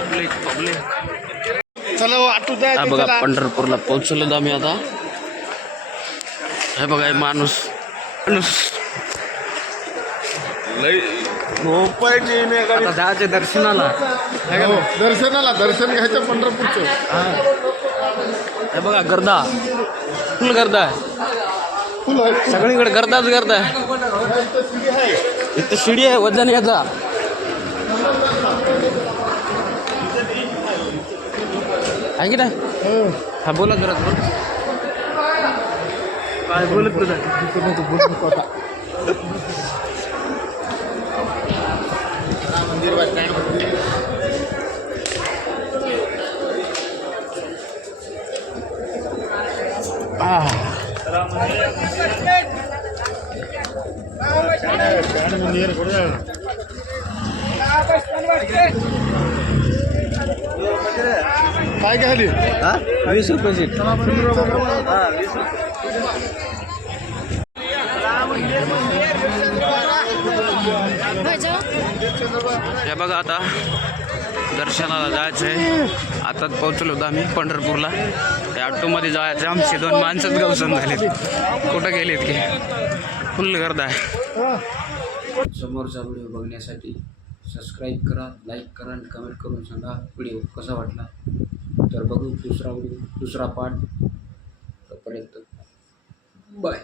Public चला auto द्या. हा बघा पंढरपूरला पोहोचलो आम्ही आता. हे बघा माणूस आता जायचे दर्शनाला. दर्शन घ्यायचं पंढरपूरचं. हे बघा गर्दा, फुल गर्दा आहे सगळीकडे, गर्दाच गर्दा आहे. इथं शिडी आहे वजन याचा. आहे की नाही? हा बोला जरा काय बोलत तुझं. काय घ्याली? 20 रुपये सीट. हे बघा आता दर्शनाला जायचं आहे. आताच पोहोचलो होतो आम्ही पंढरपूरला. त्या ऑटोमध्ये जायचं. आमचे 2 माणसंच गवसन झालेत. कुठं गेलेत की फुल गर्दा आहे. समोरचा व्हिडिओ बघण्यासाठी सबस्क्राईब करा, लाईक करा आणि कमेंट करून सांगा व्हिडिओ कसा वाटला. तर बघू दुसरा व्हिडिओ, दुसरा पार्ट. तोपर्यंत बाय.